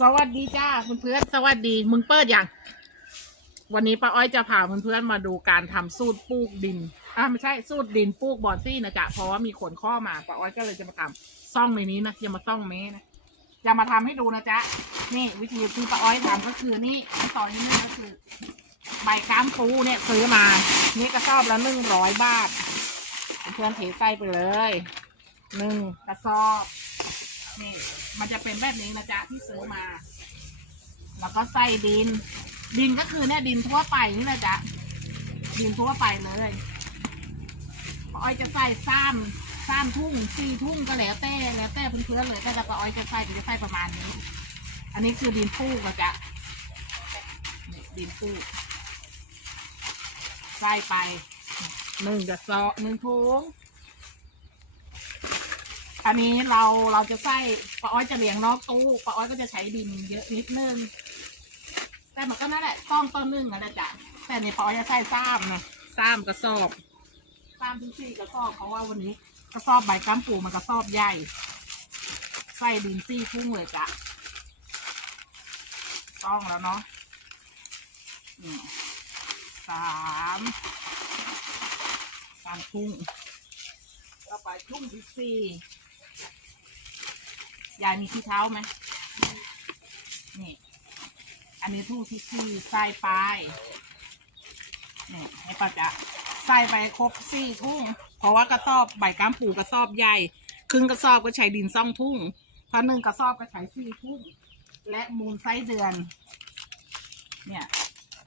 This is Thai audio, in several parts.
สวัสดีจ้าเพื่อนๆสวัสดีมึงเปิดยังวันนี้ป้าอ้อยจะพาเพื่อนๆมาดูการทำสูตรปลูกดินอ่าไม่ใช่สูตรดินปลูกบอนซี่นะจ๊ะเพราะว่ามีคนข้อมาป้าอ้อยก็เลยจะมาทำซ่องในนี้นะอย่ามาซ่องเมนะจะมาทำให้ดูนะจ๊ะนี่วิธีที่ป้าอ้อยทำก็คือนี่ตอนที่หนึ่งก็คือ ใบก้ามปูเนี่ยซื้อมา นี่กระสอบละหนึ่งร้อยบาทเพื่อนๆเทใส่ไปเลยหนึ่งกระสอบ นี่มันจะเป็นแบบนี้นะจ๊ะที่ซื้อมา แล้วก็ใส่ดิน ดินก็คือเนี่ยดินทั่วไปนี่แหละจ๊ะดินทั่วไปเลยปอ้อยจะใส่ซ้ำซ้ำทุ่งสี่ทุ่งก็แล้วแต่แล้วแต่เพื่อนๆเลยแต่ป้าอ้อยจะใส่จะใส่ประมาณนี้ อันนี้คือดินปูกนะจ๊ะดินปูกใส่ไปหนึ่งกระสอบหนึ่งถุง อันนี้เราเราจะใส่ป้าอ้อยจะเลี้ยงนอกตู้ป้าอ้อยก็จะใช้ดินเยอะนิดนึง แต่มันก็นั่นแหละต้องต้นนึงนะนะจ๊ะแต่ในป้าอ้อยจะใส่ซ้ำนะซ้ำกระสอบซ้ำทุกสี่กระสอบเพราะว่าวันนี้กระสอบใบกัมปูมันกระสอบใหญ่ใส่ดินซี่ทุ่งเลยจ้ะต้องแล้วเนาะนี่สามสามทุ่งต่อไปทุ่งที่สี่ ยายมีขี้เท้าไหมนี่ อันนี้ทุ่งที่สี่ใส่ไปนี่ให้ป้าจะใส่ไปครบสี่ทุ่ง เพราะว่ากระสอบใบก้ามปูกระสอบใหญ่ครึ่งกระสอบก็ใช้ดินซ่องทุ่งถ้าหนึ่งกระสอบก็ใช้สี่ทุ่ง และมูลไส้เดือน เนี่ย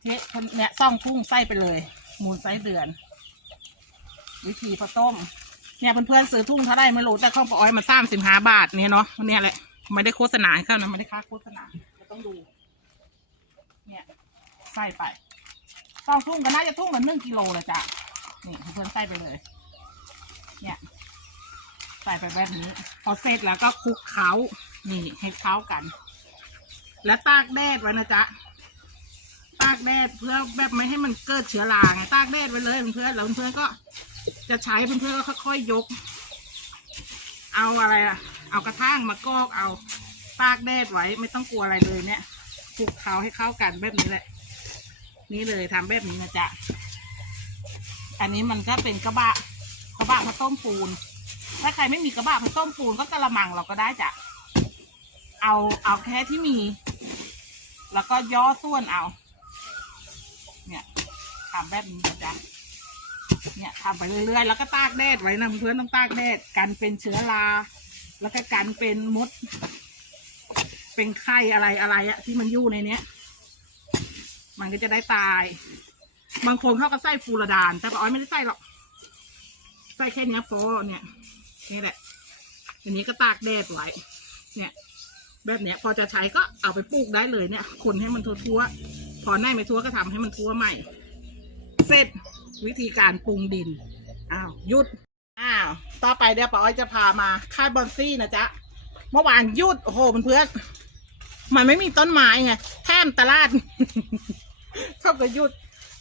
เทเนี่ยซ่องทุ่งไส้ไปเลย มูลไส้เดือน วิธีผสม เนี่ยเพื่อนๆซื้อทุ่งเท่าไรไม่รู้แต่ข้าวปลาอ้อยมันสามสิบห้าบาทเนี่ยเนาะเนี่ยแหละไม่ได้โฆษณาให้เขานะไม่ได้ค่าโฆษณาต้องดู เนี่ยใส่ไปซองทุ่งก็น่าจะทุ่งละหนึ่งกิโลลยจ้ะนี่เพื่อนๆใส่ไปเลย เนี่ยใส่ไปแบบนี้ พอเสร็จแล้วก็คลุกเคล้านี่ให้เข้ากัน แล้วตากแดดไว้นะจ๊ะตากแดดเพื่อแบบไม่ให้มันเกิดเชื้อราไงตากแดดไว้เลยเพื่อนๆแล้วเพื่อนๆก็ จะใช้เพื่อนๆก็ค่อยๆยก เอาอะไรอะเอากระทั่งมากอกเอาตากแดดไว้ไม่ต้องกลัวอะไรเลยเนี่ยคลุกเคล้าให้เข้ากันแบบนี้แหละ นี่เลยทำแบบนี้นะจ๊ะอันนี้มันก็เป็นกระบะกระบะผสมปูน ถ้าใครไม่มีกระบะผสมปูนก็กระมังเราก็ได้จ้ะเอาเอาแค่ที่มี แล้วก็ย่อส่วนเอา เนี่ยทำแบบนี้นะจ๊ะ เนี่ยทำไปเรื่อยๆ แล้วก็ตากแดดไว้นะเพื่อนต้องตากแดดกันเป็นเชื้อรา แล้วก็กันเป็นมด เป็นไข้อะไรอะไรอะที่มันอยู่ในเนี้ย มันก็จะได้ตาย บางคนเขาก็ใส่ฟูรดาน แต่ป้าอ้อยไม่ได้ใส่หรอก ใส่แค่เนี้ยพอเนี่ย นี่แหละทีนี้ก็ตากแดดไว้ เนี่ย แบบเนี้ยพอจะใช้ก็เอาไปปลูกได้เลยเนี่ย คนให้มันทั่วๆ พอในไม่ทั่วก็ทำให้มันทั่วใหม่ เสร็จ วิธีการปรุงดิน อ้าวหยุด อ้าว ต่อไปเดี๋ยวป้าอ้อยจะพามาค่าดบอนซี่นะจ๊ะ เมื่อวานหยุด โอ้โหเพื่อนมันไม่มีต้นไม้ไง แถมตลาดชอบก็หยุด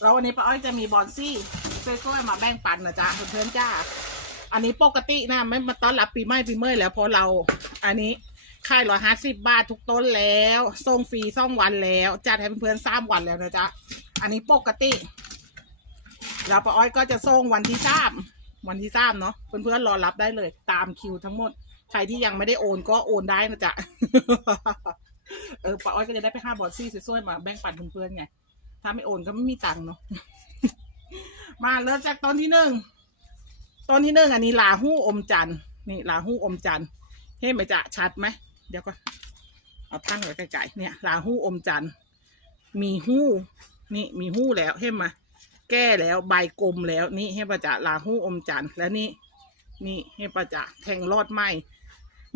แล้ววันนี้ป้าอ้อยจะมีบอนซี่ซื้อกล้วยมาแบ่งปันนะจ๊ะเพื่อนๆจ้า อันนี้ปกตินะไม่มาต้อนรับปีใหม่ปีเมื่อยแล้วเพราะเรา อันนี้ค่ายร้อยห้าสิบบาททุกต้นแล้วส่งฟรีส่องวันแล้ว จัดให้เพื่อนๆสามวันแล้วนะจ๊ะ อันนี้ปกติ แล้วป้าอ้อยก็จะส่งวันที่สามวันที่สามเนาะเพื่อนๆรอรับได้เลย ตามคิวทั้งหมด ใครที่ยังไม่ได้โอนก็โอนได้นะจ๊ะ เออป้าอ้อยก็จะได้ไปห้าบอสซี่สวยๆมาแบ่งปันเพื่อนๆไง ถ้าไม่โอนก็ไม่มีตังค์เนาะ มาเริ่มจากต้นที่หนึ่งต้นที่หนึ่งอันนี้ลาหู้อมจันทร์นี่ลาหู้อมจันทร์เห็นไหมจ๊ะชัดไหม เดี๋ยวก็เอาทั้งไว้ไกลๆเนี่ยลาหู้อมจันทร์มีหู้นี่มีหู้แล้วเห็นไหม แก้แล้วใบกลมแล้วนี่ให้ประจะลาหูอมจันทร์แล้วนี่นี่ให้ประจะแทงรอดไหม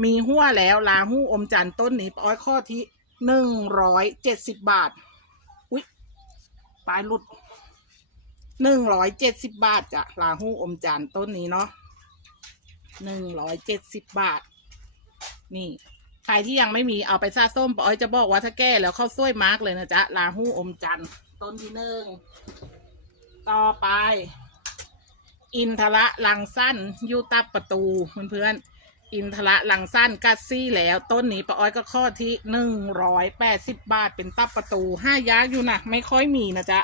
มีหัวแล้วลาหูอมจันทร์ต้นนี้ป้าอ้อยข้อที่หนึ่งร้อยเจ็ดสิบบาทอุ๊ยปลายหลุดหนึ่งร้อยเจ็ดสิบบาทจ้ะลาหูอมจันทร์ต้นนี้เนาะหนึ่งร้อยเจ็ดสิบบาท นี่ใครที่ยังไม่มีเอาไปซาส้มปอ้อยจะบอกว่าถ้าแก้แล้วเข้าซ้วยมาร์กเลยนะจ๊ะลาหูอมจันทร์ต้นที่หนึ่ง ต่อไป อินทระลังสั้นอยูตับประตูเพื่อนๆอินทระลังสั้นกัดซี่แล้ว ต้นนี้ป้าอ้อยก็ข้อที่หนึ่งร้อยแปดสิบบาทเป็นตับประตูห้ายักษ์อยู่นะไม่ค่อยมีนะจ๊ะ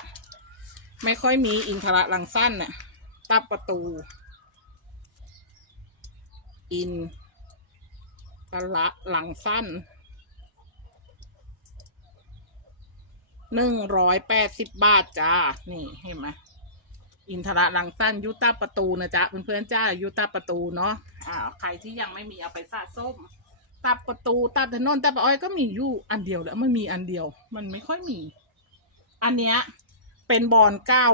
ไม่ค่อยมีอินทระลังสั้นน่ะตับประตู อินทระลังสั้นหนึ่งร้อยแปดสิบบาทจ้า นี่เห็นไหม อินทระลังสั้นยุต้าประตูนะจ๊ะเพื่อนๆจ้ายุต้าประตูเนาะอ่าใครที่ยังไม่มีเอาไปสะส้มตับประตูตับถนนตับอ้อยก็มีอยู่อันเดียวแล้วมันมีอันเดียว มันไม่ค่อยมี อันเนี้ยเป็นบอลเก้า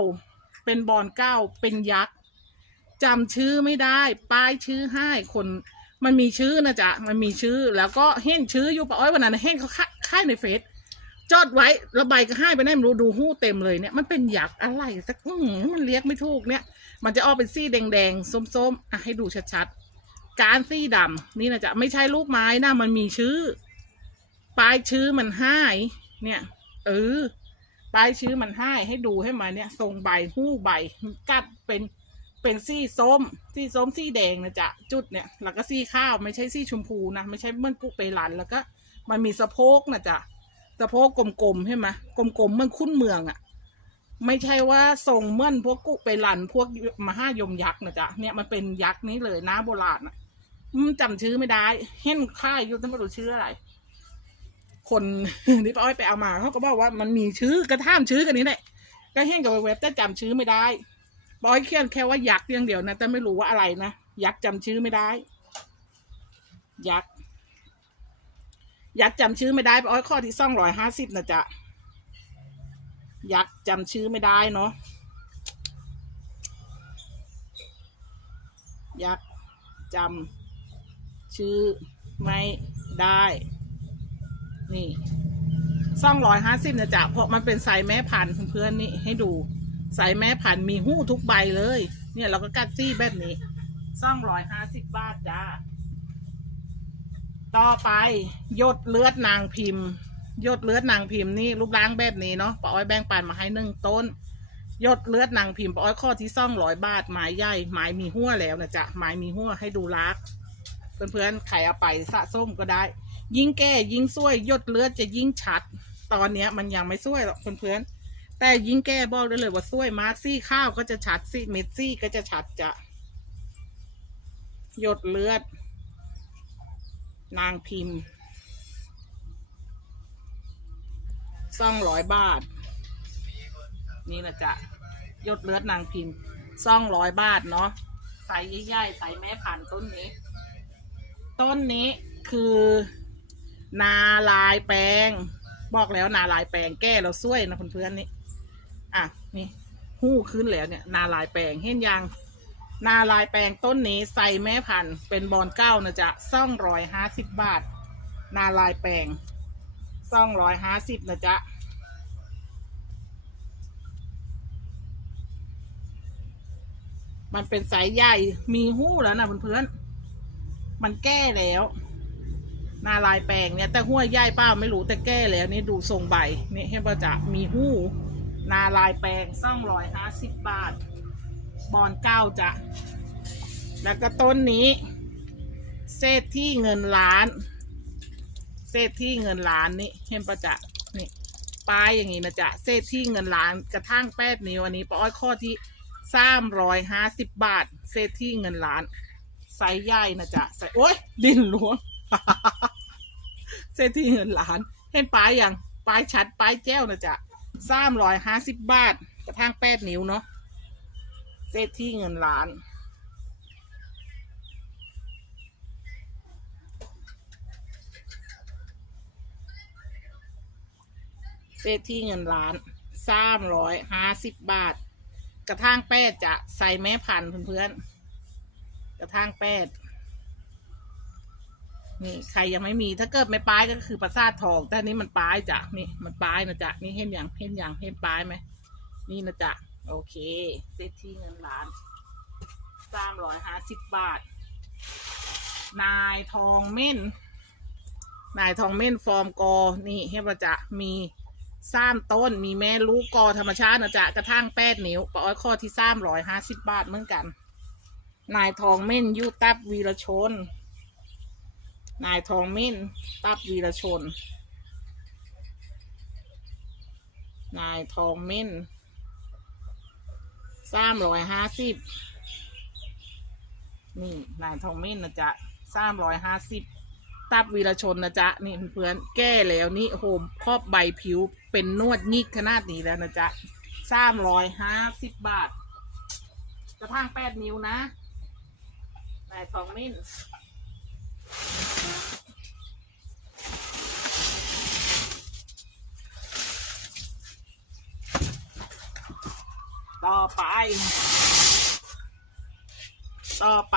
เป็นบอลเก้า เป็นยักษ์จำชื่อไม่ได้ ป้ายชื่อให้คน มันมีชื่อนะจ๊ะ มันมีชื่อ แล้วก็เห็นชื่ออยู่ปะอ้อยวันนั้นเห็นเขาค่ายในเฟซ จอดไว้ระบายก็ให้ไปได้ไม่รู้ดูหู้เต็มเลยเนี่ยมันเป็นหยักอะไรสักอือมันเรียกไม่ถูกเนี่ย มันจะออกเป็นซี่แดงๆส้มๆอะให้ดูชัดๆการซี่ดำนี่นะจ๊ะไม่ใช่ลูกไม้นะมันมีชื่อ ปลายชื่อมันห้เนี่ยเออปลายชื่อมันให้ให้ดูให้มาเนี่ย ทรงใบหู้ใบกัดเป็นเป็นซี่ส้ม ซี่ส้มซี่แดงนะจ๊ะจุดเนี่ย แล้วก็ซี่ข้าวไม่ใช่ซี่ชมพูนะ ไม่ใช่เมื่อกุเปรันแล้วก็ มันมีสะโพกนะจ๊ะ สะโพกกลมๆใช่ไหมกลมๆเหมันคุ้นเมืองอะ่ะ ไม่ใช่ว่าทรงเมื่อนพวกกุไปหลันพวกมหายมยักษ์นะจ๊ะเนี่ยมันเป็นยักษ์นี้เลยนะโบราณอะอืมจำชื่อไม่ได้ เห็นค่ายยู่แต่ไม่รู้ชื่ออะไร คนที่ป้าอ้อยไปเอามาเขาก็บอกว่ามันมีชื่อกระท่ามชื่อกันนี้แหละก็เห็นกับเว็บแต่จำชื่อไม่ได้ป้าอ้อยเขียนแค่ว่ายักษ์อย่างเดียวนะแต่ไม่รู้ว่าอะไรนะยักษ์จำชื่อไม่ได้ ยักษ์ ยักษ์จำชื่อไม่ได้ป้าอ้อยข้อที่สองร้อยห้าสิบนะจ๊ะยักษ์จำชื่อไม่ได้เนาะยักษ์จำชื่อไม่ได้ นี่สองร้อยห้าสิบนะจ๊ะเพราะมันเป็นสายแม่พันธุ์เพื่อนๆนี่ให้ดูสายแม่พันธุ์มีหู้ทุกใบเลย เนี่ยเราก็กัดซี่แบบนี้สองร้อยห้าสิบบาทจ้า ต่อไปหยดเลือดนางพิมพ์หยดเลือดนางพิมพ์นี่รูปร่างแบบนี้เนาะป้าอ้อยแบ่งปันมาให้หนึ่งต้นหยดเลือดนางพิมพ์ป้าอ้อยข้อที่ซ่องร้อยบาทหมายใหญ่หมายมีหัวแล้วนะจ๊ะหมายมีหัวให้ดูรักเพื่อนๆใครเอาไปสะส้มก็ได้ ยิ่งแก้ยิ่งสวยหยดเลือดจะยิ่งชัด ตอนเนี้ยมันยังไม่สวยหรอกเพื่อนๆแต่ยิ่งแก้บอกได้เลยว่าสวยมากซี่ข้าวก็จะชัดซี่เม็ดซี่ก็จะชัดจะหยดเลือด นางพิมพ์สองร้อยบาท นี่นะจ๊ะยดเลือดนางพิมพ์สองร้อยบาทเนาะใส่ใหญ่ๆใส่แม่พันต้นนี้ ต้นนี้คือ นาลายแปลง บอกแล้วนาลายแปลงแก้เราช่วยนะเพื่อนๆนี่อะนี่หู้ขึ้นแล้วเนี่ย นาลายแปลงเห็นยัง นาลายแปลงต้นนี้ใส่แม่พันธุ์เป็นบอลเก้านะจ๊ะซ่องร้อยห้าสิบบาท นาลายแปลงซ่องร้อยห้าสิบนะจ๊ะมันเป็นสายใหญ่มีหู้แล้วนะเพื่อนๆมันแก้แล้วนาลายแปลงเนี่ยแต่หัวใหญ่เป้าไม่รู้แต่แก้แล้วนี่ดูทรงใบนี่ให้ประจ๊ะมีหู้นาลายแปลงซ่องร้อยห้าสิบบาท บอลเก้าจ้ะ แล้วก็ต้นนี้ เศษที่เงินล้าน เศษที่เงินล้านนี่เห็นประจะนี่ป้ายอย่างนี้นะจ๊ะเศษที่เงินล้านกระทั่งแปดนิ้วอันนี้ป้าอ้อยข้อที่สามร้อยห้าสิบบาท เศษที่เงินล้านไซส์ใหญ่นะจ๊ะใส่โอ๊ยดินหลวงเศษที่เงินล้าน เห็นป้ายอย่างป้ายชัดป้ายแจ้วนะจ๊ะสามร้อยห้าสิบบาท กระทั่งแปดนิ้วเนาะ เศรษฐีเงินล้าน เศรษฐีเงินล้านสามร้อยห้าสิบบาท กระทั่งแปดจะใส่แม่พันเพื่อนๆ กระทั่งแปดนี่ใครยังไม่มีถ้าเกิดไม่ป้ายก็คือประสาททองแต่นนี้มันป้ายจ้ะนี่มันป้ายนะจ๊ะนี่เห็นอย่างเห็นอย่างเห็นป้ายไหมนี่นะจ๊ะ โอเค เซตที่เงินล้านสามร้อยห้าสิบบาท นายทองเม่น นายทองเม่นฟอร์มกอ นี่เห็นประจะมีสามต้นมีแม่ลูกกอธรรมชาตินะจ๊ะกระทั่งแปดนิ้วปอ้อยข้อที่สามร้อยห้าสิบบาทเหมือนกัน นายทองเม่นยูตับวีรชน นายทองเมิ้นตับวีรชน นายทองเมิ้น สามร้อยห้าสิบนี่นายทองมิ้นนะจ๊ะสามร้อยห้าสิบตับวีรชนนะจ๊ะนี่เพื่อนแก้แล้วนี่โอ้โหครอบใบผิวเป็นนวดงิกขนาดนี้แล้วนะจ๊ะสามร้อยห้าสิบบาทกระทั่งแปดนิ้วนะนายทองมิ้น ต่อไป ต่อไป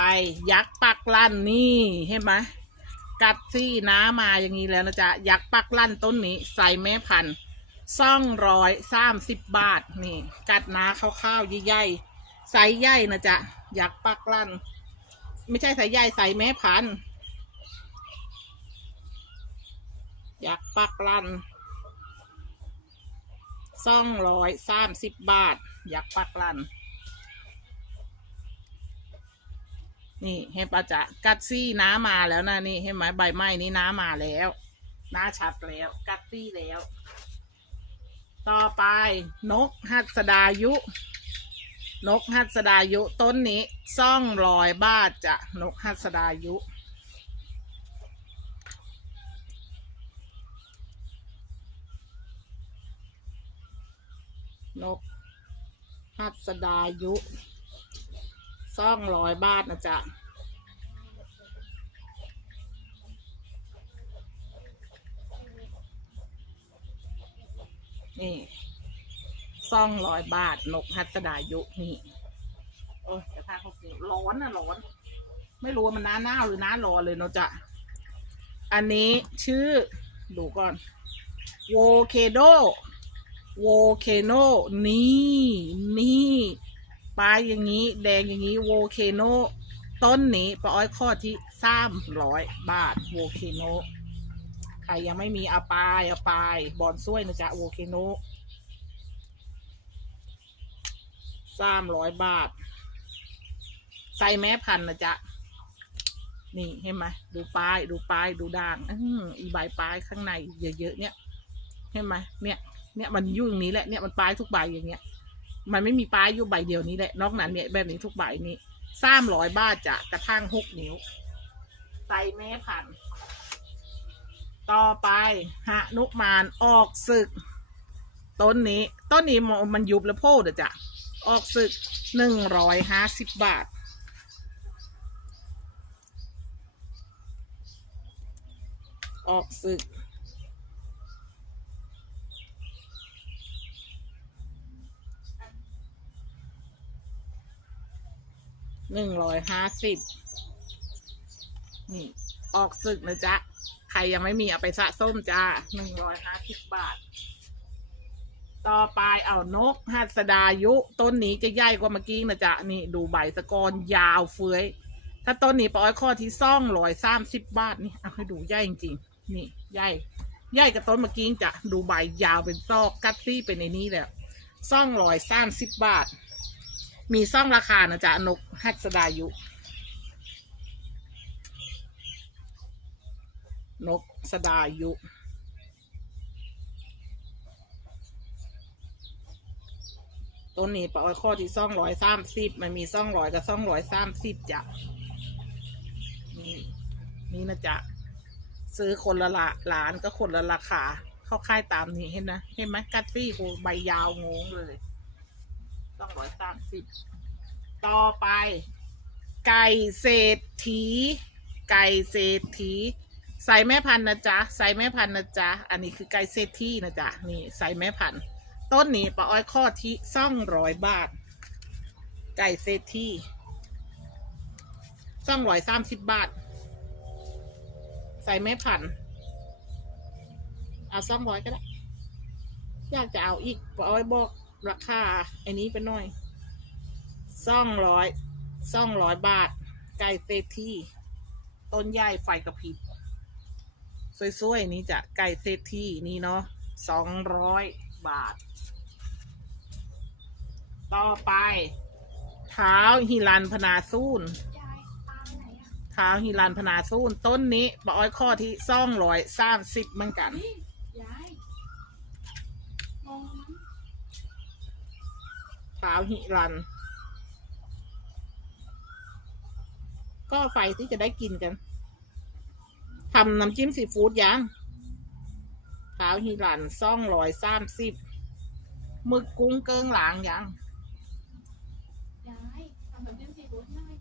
ยักษ์ปักลั่นนี่เห็นไหมกัดซี่น้ามาอย่างนี้แล้วนะจ๊ะ ยักษ์ปักลั่นต้นนี้ ใส่แม่พันธุ์ซ่องร้อยสามสิบบาทนี่ กัดน้าข้าวๆใหญ่ๆไซส์ใหญ่นะจ๊ะ ยักษ์ปักลั่น ไม่ใช่ไซส์ใหญ่ไซส์แม่พันธุ์ยักษ์ปักลั่นสองร้อยสามสิบบาท ยักษ์ปักลันนี่เห็นปะจ๊ะกัดซี่น้ามาแล้วนะนี่เห็นไหมใบไม้นี่น้ามาแล้วน้าชัดแล้ว กัดซี่แล้ว ต่อไปนกหัสดายุ นกหัสดายุต้นนี้ซ่องรอยบาทจะนกหัสดายุนก หัสดายุซ่องร้อยบาทนะจ๊ะนี่ซ่องร้อยบาท นกหัสดายุนี่โอ้ยจะพาเขาร้อนนะร้อน ไม่รู้ว่ามันน้าหน้าหรือน้าร้อนเลยเนาะจ๊ะอันนี้ชื่อ ดูก่อนโวเคโด โวเคโนนี่นี่ปลายอย่างนี้ แดงอย่างนี้โวเคโนต้นนี้ปลาอ้อยข้อที่สามร้อยบาทโวเคโนใครยังไม่มีเอาปลายเอาปลายบอนซ้วยนะจ๊ะโวเคโนสามร้อยบาท ใส่แม่พันนะจ๊ะนี่เห็นไหมดูปลายดูปลายดูด่างอื้ออีใบปลายข้างในเยอะๆเนี่ยเห็นไหมเนี่ย เนี่ยมันอยู่อย่างนี้แหละเนี่ยมันปลายทุกใบอย่างเงี้ย มันไม่มีปลายอยู่ใบเดียวนี้แหละนอกนั้นเนี่ยแบบนี้ทุกใบนี้สามร้อยบาทจะกระทั่งหกนิ้วใส่แม่พัน ต่อไปหะนุมานออกศึก ต้นนี้ต้นนี้มันยุบแล้วโพดอะจ้ะออกศึกหนึ่งร้อยห้าสิบบาทออกศึก หนึ่งร้อยห้าสิบนี่ ออกศึกนะจ๊ะ ใครยังไม่มีเอาไปสะส้มจ้าหนึ่งร้อยห้าสิบบาท ต่อไปเอานกหัสดายุ ต้นนี้จะใหญ่กว่าเมื่อกี้นะจ๊ะ นี่ดูใบสะกอนยาวเฟื้อย ถ้าต้นนี้ปล่อยข้อที่ซ่องร้อยสามสิบบาทนี่เอาให้ดูใหญ่จริงๆนี่ใหญ่ใหญ่กับต้นเมื่อกี้จ้ะดูใบยาวเป็นซอกกัดซี่เป็นในนี้แหละซ่องร้อยสามสิบบาท มีซ่องราคานะจ๊ะนกหัสดายุ นกสดายุต้นนี้ปลาอ้อยข้อที่ซ่องร้อยสามสิบมันมีซ่องร้อยกับซ่องร้อยสามสิบจ้ะนี่นี่นะจ๊ะซื้อคนละละล้านก็คนละราคาเข้าค่ายตามนี้เห็นนะ เห็นไหมกัดฟี่โหใบยาวงงเลย ต้องร้อยสามสิบต่อไป ไก่เศรษฐี ไก่เศรษฐี ใส่แม่พันธุ์นะจ๊ะ ใส่แม่พันธุ์นะจ๊ะ อันนี้คือไก่เศรษฐีนะจ๊ะ นี่ใส่แม่พันธุ์ ต้นนี้ปลาอ้อยข้อที่ซ่องร้อยบาท ไก่เศรษฐีซ่องร้อยสามสิบบาท ใส่แม่พันธุ์เอาซ่องร้อยก็ได้ อยากจะเอาอีกปลาอ้อยบอก ราคาไอ้นี้ไปหน่อยซ่องร้อยซ่องร้อยบาท ไก่เศรษฐีต้นใหญ่ไฟกระพริบสวยๆ นี้จะไก่เศรษฐีนี่เนาะสองร้อยบาท ต่อไป เท้าฮิรันพนาซูนเท้าฮิรันพนาซูนต้นนี้ปอ้อยข้อที่ซ่องร้อยสามสิบเหมือนกัน นี่ยายมองมัน ท้าวฮิรัน ก็ไฟที่จะได้กินกันทำน้ำจิ้มซีฟู้ดยังท้าวฮิรันซ่องร้อยสามสิบหมึกกุ้งเกิงหลางยังยายทำแบบนี้สิรถหน่อย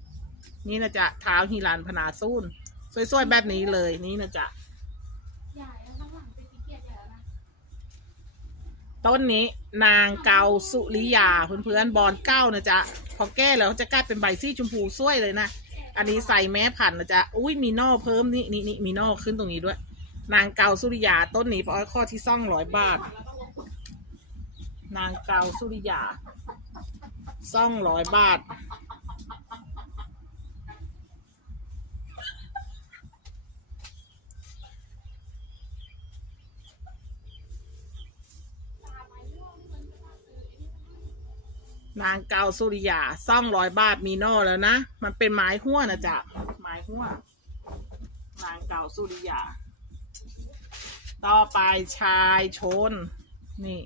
นี่นะจ๊ะท้าวฮิรันพนาซูนสวยๆแบบนี้เลยนี่นะจ๊ะ ยายเอาข้างหลังเป็นสีเกียรติยายแล้วนะ ต้นนี้นางเกาสุริยาเพื่อนๆบอลเก้านะจ๊ะพอแก้แล้วจะกลายเป็นใบซี่ชมพูสวยเลยนะ อันนี้ใส่แม้ผันนะจ๊ะอุ้ยมีนอเพิ่มนี่นี่นี่มีนอขึ้นตรงนี้ด้วย นางเกาสุริยาต้นนี้ปอ้อยข้อที่ซ่องร้อยบาท นางเกาสุริยาซ่องร้อยบาท นางเกาสุริยาซ่องร้อยบาทมีนอแล้วนะ มันเป็นไม้หัวนะจ๊ะไม้หัวนางเกาสุริยา ต่อไปชายชน นี่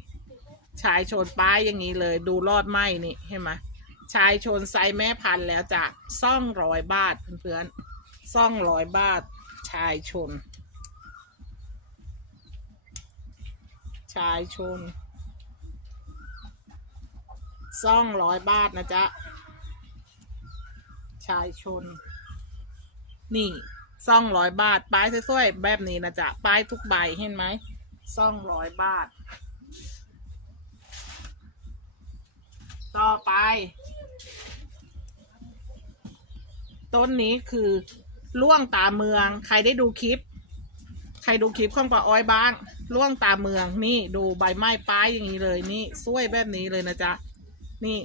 ชายชนป้ายอย่างนี้เลย ดูรอดไหมนี่เห็นไหมชายชนไซแม่พันธ์แล้วจากซ่องร้อยบาทเพื่อนๆซ่องร้อยบาท ชายชน ชายชน ซ่องร้อยบาทนะจ๊ะ ชายชน นี่ซ่องร้อยบาท ป้ายสวยๆแบบนี้นะจ๊ะ ป้ายทุกใบเห็นไหมซ่องร้อยบาท ต่อไป ต้นนี้คือล่วงตาเมือง ใครได้ดูคลิป ใครดูคลิปของป้าอ้อยบ้างล่วงตาเมืองนี่ดูใบไม้ป้ายอย่างนี้เลยนี่สวยแบบนี้เลยนะจ๊ะ นี่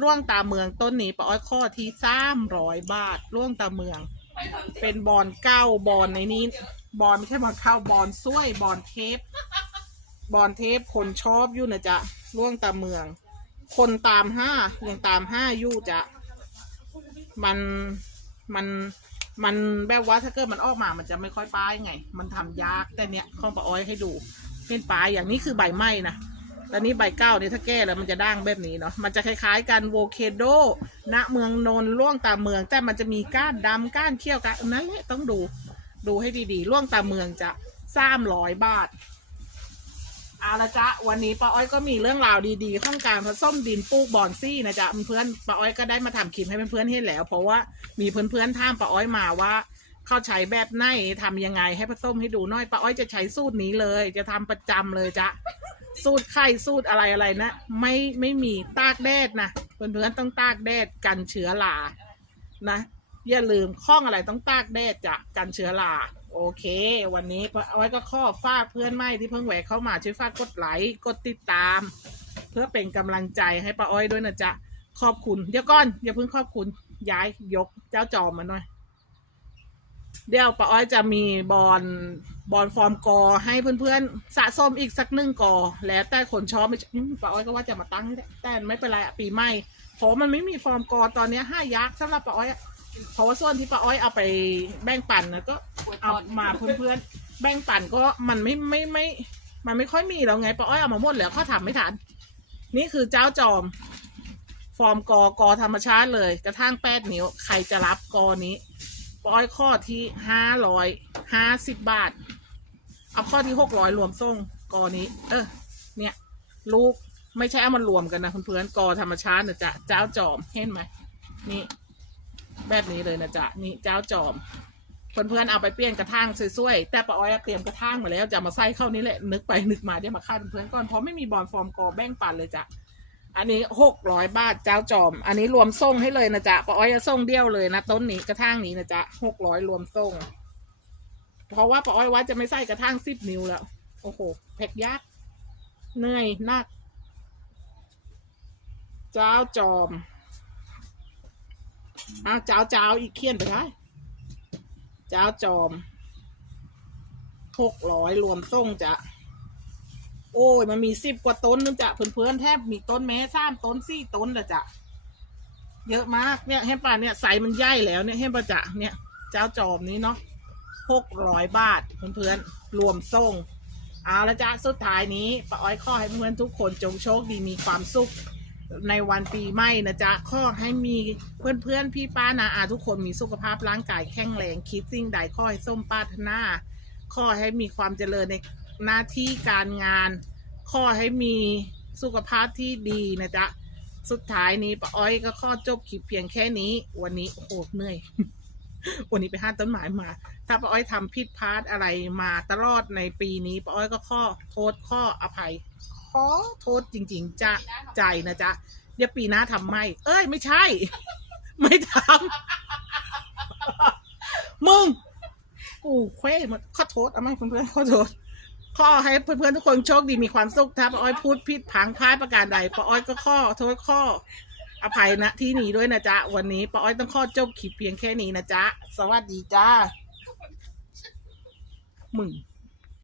ล่วงตาเมืองต้นนี้ป้าอ้อยข้อที่สามร้อยบาทล่วงตาเมือง เป็นบอลเก้าบอลในนี้บอลไม่ใช่บอลเข้าบอลสวยบอลเทป บอลเทปคนชอบอยู่นะจ๊ะล่วงตาเมือง คนตามห้ายังตามห้าอยู่จะมันมันมันแบบว่าถ้าเกิดมันออกมามันจะไม่ค่อยป้ายไง มันทำยากแต่เนี้ยข้องปะอ้อยให้ดูเป็นปลายอย่างนี้คือใบไม้นะ แต่นี้ใบเก้าเนี่ยถ้าแก้แล้วมันจะด่างแบบนี้เนาะ มันจะคล้ายๆกันโวเคโดณเมืองนนล่วงตามเมือง แต่มันจะมีก้านดำก้านเขี้ยวกันนั่นแหละต้องดู ดูให้ดีๆล่วงตามเมืองจะสามร้อยบาทเอาละจ๊ะวันนี้ป้าอ้อยก็มีเรื่องราวดีๆข้องการผสมดินปลูกบอนซี่นะจ๊ะเพื่อนป้าอ้อยก็ได้มาทำคลิปให้เพื่อนๆเห็นแล้ว เพราะว่ามีเพื่อนๆถามป้าอ้อยมาว่าเข้าใช้แบบไหนทำยังไงให้ผสมให้ดูน่อยป้าอ้อยจะใช้สูตรนี้เลย จะทำประจำเลยจ๊ะ สูตรไข่สูตรอะไรอะไรนะ ไม่ไม่มีตากแดดนะเพื่อนๆต้องตากแดดกันเชื้อรานะ อย่าลืมข้องอะไรต้องตากแดดจะกันเชื้อราโอเค วันนี้เอาไว้ก็ข้อฝากเพื่อนใหม่ที่เพิ่งแหวกเข้ามาช่วยฝากกดไลค์กดติดตาม เพื่อเป็นกำลังใจให้ป้าอ้อยด้วยนะจ๊ะขอบคุณ เดี๋ยวก่อนอย่าเพิ่งขอบคุณย้ายยกเจ้าจอมมาหน่อย เดี๋ยวป้าอ้อยจะมีบอลบอลฟอร์มกอให้เพื่อนๆ สะสมอีกสักหนึ่งกอ แล้วแต่คนชอบไม่อืมป้าอ้อยก็ว่าจะมาตั้งแต่ไม่เป็นไรอะปีใหม่เพราะมันไม่มีฟอร์มกอตอนนี้ห้ายักษ์สำหรับป้าอ้อยอะเพราะว่าส่วนที่ป้าอ้อยเอาไปแบ่งปันนะก็เอามาเพื่อนๆแบ่งปันก็มันไม่ไม่ไม่ มันไม่ค่อยมีแล้วไงป้าอ้อยเอามาหมดแล้วเขาทำไม่ทันนี่คือเจ้าจอม ฟอร์มกอกอธรรมชาติเลย กระทั่งแปดนิ้วใครจะรับกอนี้ ป้อยข้อที่ห้าร้อยห้าสิบบาท เอาข้อที่หกร้อยรวมส่งกอนี้ เออ เนี่ย ลูกไม่ใช่เอามารวมกันนะเพื่อนๆกอธรรมชาตินะจ๊ะเจ้าจอมเห็นไหมนี่ แบบนี้เลยนะจ๊ะนี่เจ้าจอมเพื่อนๆเอาไปเปลี่ยนกระถางสวยๆแต่ป้าอ้อยเตรียมกระถางมาแล้วจะมาใส่เข้านี้แหละนึกไปนึกมาเดี๋ยวมาฆ่าเพื่อนก่อนเพราะไม่มีบอลฟอร์มกอแบ่งปันเลยจ้ะ อันนี้หกร้อยบาทเจ้าจอม อันนี้รวมส่งให้เลยนะจ๊ะป้าอ้อยจะส่งเดียวเลยนะต้นนี้กระถางนี้นะจ๊ะหกร้อยรวมส่ง เพราะว่าป้าอ้อยว่าจะไม่ใส่กระถางสิบนิ้วแล้ว โอ้โหแพ็กยากเหนื่อยหนัก เจ้าจอมอ้าวเจ้าเจ้าอีกเขียนไปได้เจ้าจอมหกร้อยรวมส่งจะ โอ้ย มันมีสิบกว่าต้นนึงจะเพื่อนๆแทบมีต้นแม้สามต้นสี่ต้นละจะเยอะมากเนี่ยเห็นป่ะเนี่ยใสมันใหญ่แล้วเนี่ยเห็นป่ะจะเนี่ยเจ้าจอมนี้เนาะหกร้อยบาทเพื่อนๆรวมส่งเอาละจ้ะสุดท้ายนี้ป้าอ้อยข้อให้เพื่อนทุกคนจงโชคดีมีความสุขในวันปีใหม่นะจ๊ะข้อให้มีเพื่อนๆพี่ป้านาอาทุกคนมีสุขภาพร่างกายแข็งแรงคิดสิ่งใดข้อให้ส้มปรารถนาข้อให้มีความเจริญใน หน้าที่การงาน ขอให้มีสุขภาพที่ดีนะจ๊ะ สุดท้ายนี้ป้าอ้อยก็ข้อจบคลิปเพียงแค่นี้ วันนี้โอ้โหเหนื่อย วันนี้ไปห้าต้นไม้มา ถ้าป้าอ้อยทำผิดพลาดอะไรมาตลอดในปีนี้ป้าอ้อยก็ข้อโทษข้ออภัย ขอโทษจริงๆจะใจนะจ๊ะ เดี๋ยวปีหน้าทำไม่ เอ้ยไม่ใช่ ไม่ทำมึง กูเคว้หมดขอโทษเอาไหมเพื่อนๆขอโทษ ข้อให้เพื่อนๆทุกคนโชคดีมีความสุขถ้าป้าอ้อยพูดผิดพังพลาดประการใดป้าอ้อยก็ข้อโทษข้อ อภัยนะที่นี้ด้วยนะจ๊ะ วันนี้ป้าอ้อยต้องข้อจบคลิปเพียงแค่นี้นะจ๊ะ สวัสดีจ้ามึง